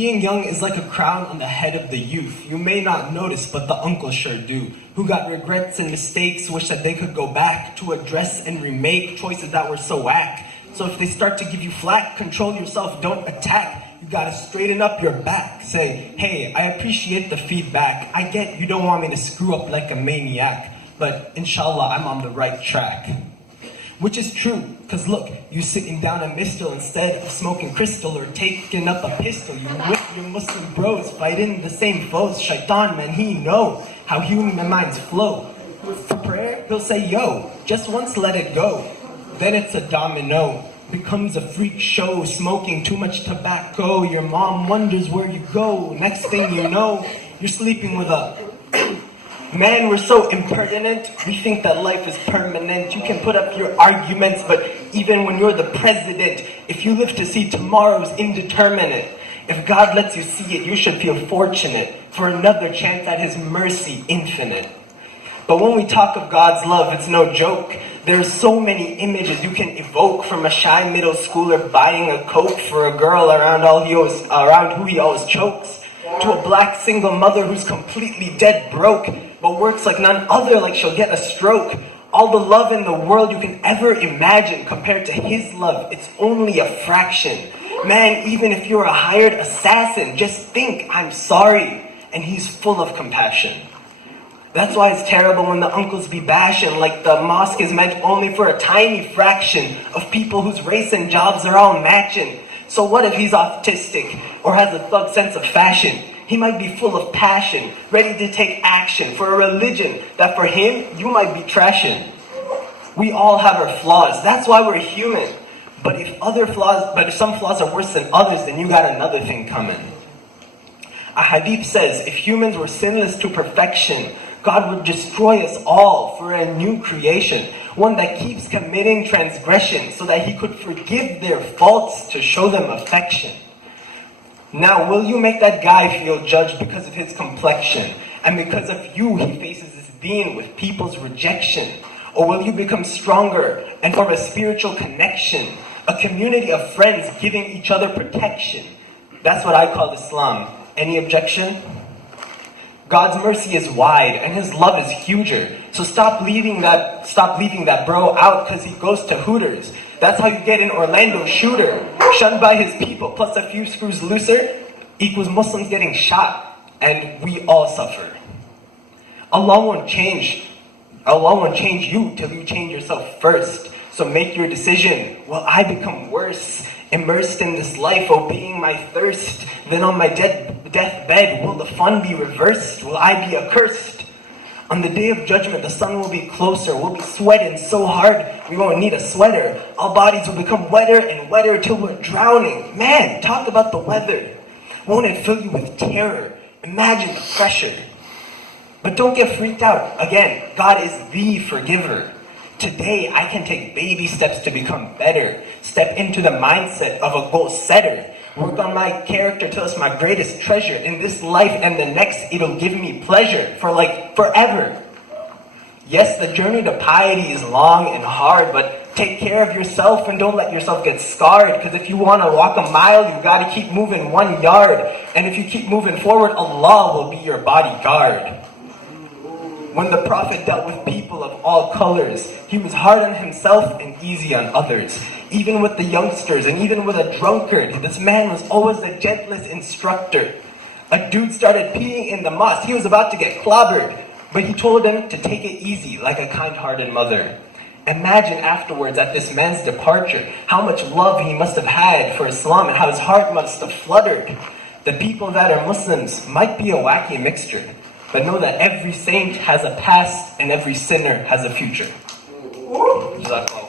Being young is like a crown on the head of the youth. You may not notice, but the uncles sure do. Who got regrets and mistakes, wish that they could go back to address and remake choices that were so whack. So if they start to give you flack, control yourself, don't attack. You gotta straighten up your back. Say, hey, I appreciate the feedback. I get you don't want me to screw up like a maniac, but inshallah, I'm on the right track. Which is true, cause look, you sitting down a MYSTL instead of smoking crystal or taking up a pistol. You with your Muslim bros fighting the same foes. Shaitan, man, he know how human minds flow. For prayer, he'll say, yo, just once let it go. Then it's a domino, becomes a freak show. Smoking too much tobacco, your mom wonders where you go. Next thing you know, you're sleeping with a man, we're so impertinent, we think that life is permanent. You can put up your arguments, but even when you're the president, if you live to see tomorrow's indeterminate. If God lets you see it, you should feel fortunate for another chance at His mercy infinite. But when we talk of God's love, it's no joke. There's so many images you can evoke, from a shy middle schooler buying a Coke for a girl around who he always chokes, to a black single mother who's completely dead broke, but works like none other, like she'll get a stroke. All the love in the world you can ever imagine, compared to His love, it's only a fraction. Man, even if you're a hired assassin, just think, I'm sorry, and He's full of compassion. That's why it's terrible when the uncles be bashing, like the mosque is meant only for a tiny fraction of people whose race and jobs are all matching. So what if he's autistic, or has a thug sense of fashion? He might be full of passion, ready to take action for a religion that for him, you might be trashing. We all have our flaws, that's why we're human. But if some flaws are worse than others, then you got another thing coming. A hadith says, if humans were sinless to perfection, God would destroy us all for a new creation, one that keeps committing transgression so that He could forgive their faults to show them affection. Now, will you make that guy feel judged because of his complexion, and because of you he faces this being with people's rejection? Or will you become stronger and form a spiritual connection, a community of friends giving each other protection? That's what I call Islam. Any objection? God's mercy is wide and His love is huger. So stop leaving that bro out because he goes to Hooters. That's how you get an Orlando shooter, shunned by his people, plus a few screws looser, equals Muslims getting shot, and we all suffer. Allah won't change you till you change yourself first. So make your decision. Will I become worse, immersed in this life, obeying my thirst? Then on my deathbed, will the fun be reversed? Will I be accursed? On the day of judgment, the sun will be closer. We'll be sweating so hard, we won't need a sweater. Our bodies will become wetter and wetter till we're drowning. Man, talk about the weather. Won't it fill you with terror? Imagine the pressure. But don't get freaked out. Again, God is the forgiver. Today, I can take baby steps to become better. Step into the mindset of a goal setter. Work on my character till it's my greatest treasure. In this life and the next, it'll give me pleasure for forever. Yes, the journey to piety is long and hard, but take care of yourself and don't let yourself get scarred. Because if you want to walk a mile, you got to keep moving 1 yard. And if you keep moving forward, Allah will be your bodyguard. When the Prophet dealt with people of all colors, he was hard on himself and easy on others. Even with the youngsters and even with a drunkard, this man was always the gentlest instructor. A dude started peeing in the mosque. He was about to get clobbered, but he told him to take it easy like a kind-hearted mother. Imagine afterwards, at this man's departure, how much love he must have had for Islam and how his heart must have fluttered. The people that are Muslims might be a wacky mixture, but know that every saint has a past and every sinner has a future. Jazakallah.